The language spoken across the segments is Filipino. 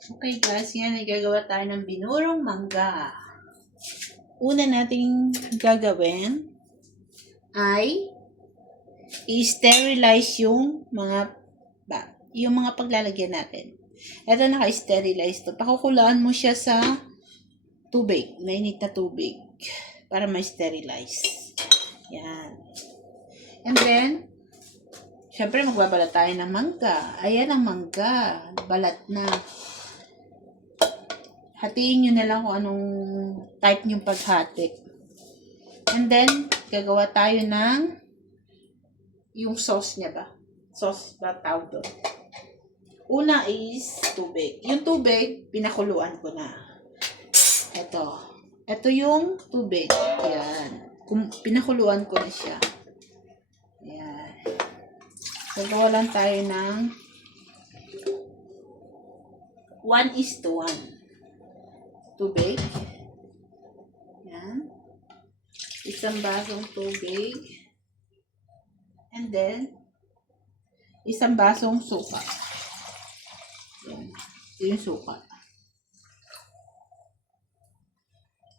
Okay guys, yan ay gagawa tayo ng binurong mangga. Una nating gagawin ay i-sterilize yung mga paglalagyan natin. Ito naka-sterilize to. Pakukulaan mo siya sa tubig, mainit na tubig para ma-sterilize. Yan. And then, syempre magbabalat tayo ng mangga. Ayan ang mangga. Balat na. Hatiin nyo na lang kung anong type nyong paghati. And then, gagawa tayo ng yung sauce niya ba? Sauce ba tawag doon? Una is tubig. Yung tubig, pinakuluan ko na. Ito. Ito yung tubig. Yan. Pinakuluan ko na siya. Yan. Gagawa lang tayo ng 1:1. Tubig. Yan. Isang basong tubig. And then, isang basong suka. Yan. Ito yung suka.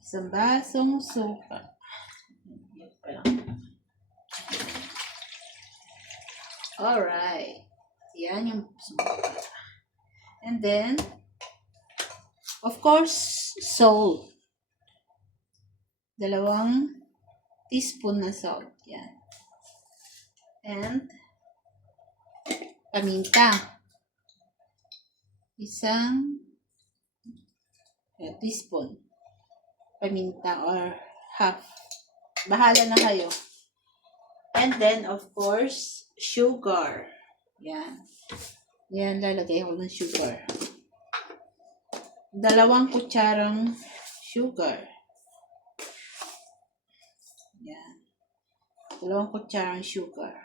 Isang basong suka. Alright. Yan yung suka. And then, of course, salt. 2 teaspoon na salt. Yan. And, paminta. 1 teaspoon. Paminta or half. Bahala na kayo. And then, of course, sugar. Yan. Yan, lalagay ako ng sugar. 2 kutsarang sugar. Yan. 2 kutsarang sugar.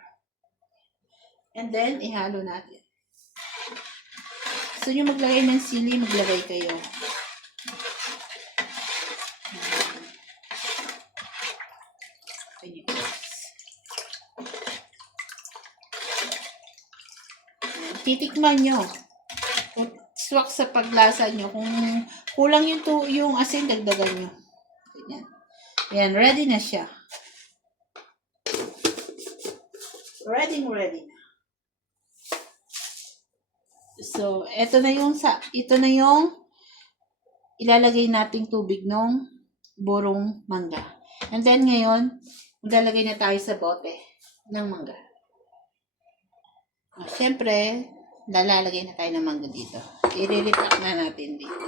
And then, ihalo natin. Gusto nyo maglagay ng sili, maglagay kayo. Titikman nyo. Swak sa paglasa nyo. Kung kulang yung asin, dagdagan nyo. Ganyan. Yan, ready na siya. Ready na. So, ito na yung ilalagay nating tubig ng burong mangga. And then ngayon, maglalagay na tayo sa bote ng mangga. Siyempre, lalagay na tayo ng mangga dito. I-retak na natin dito.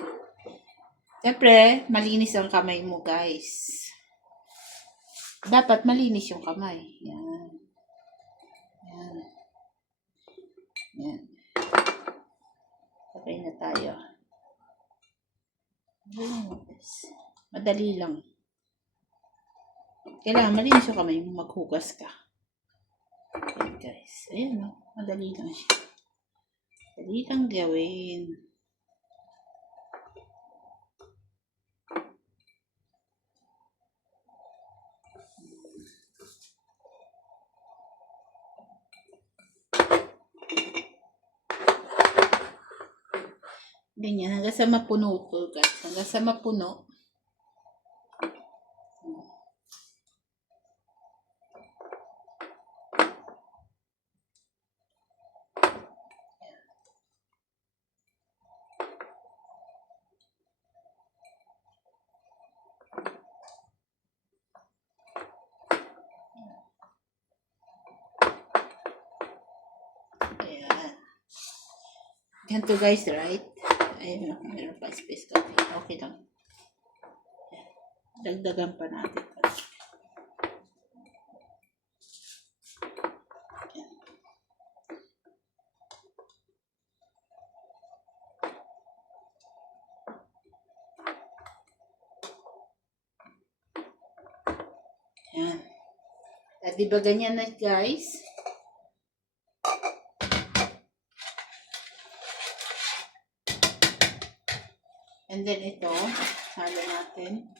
Siyempre, malinis ang kamay mo, guys. Dapat malinis yung kamay. Yan. Yan. Yan. Okay na tayo. Madali lang. Kailangan malinis yung kamay mo, maghugas ka. Okay, guys. Ayan, no? Madali lang siya. Madali lang gawin. Ganyan, hanggang sa mapuno to, guys. Hanggang sa mapuno. Ayan. Ganito, guys, right? Ayun, meron pa space ka. Okay lang. Dagdagan pa natin. Yan. At diba ganyan na, guys? And then ito, halo natin.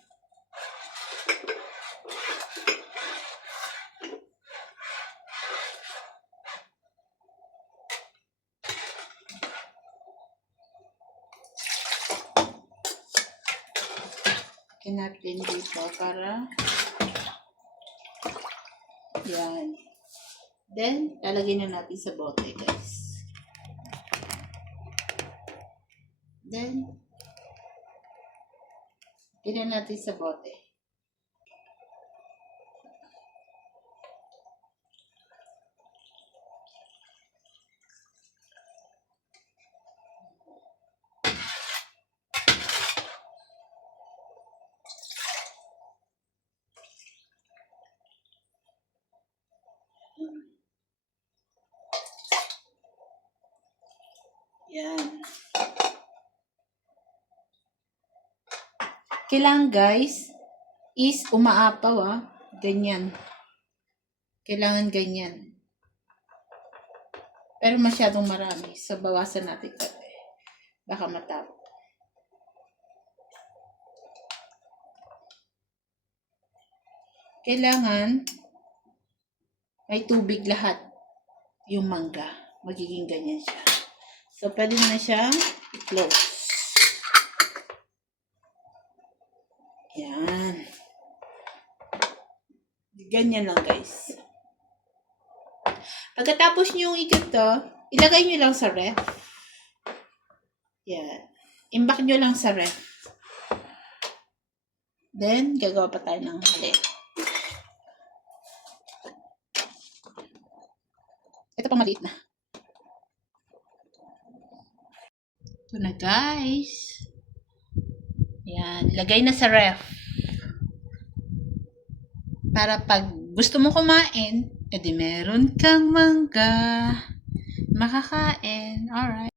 natin dito para yan. Then, lalagyan na natin sa bote, guys. Then, tignan natin sa bote. Yan. Kailangan, guys, is umaapaw, ganyan. Kailangan ganyan. Pero masyadong marami. So, bawasan natin ito. Baka matapos. Kailangan may tubig lahat yung mangga. Magiging ganyan siya. So, pwede na siyang i-close. Yan. Ganyan lang, guys. Pagkatapos nyo ito, ilagay nyo lang sa ref. Yan. Imbak nyo lang sa ref. Then, gagawa pa tayo ng hali. Ito pa maliit na. Ito na, guys. Yan. Ilagay na sa ref. Para pag gusto mo kumain, edi meron kang mangga. Makakain. Alright.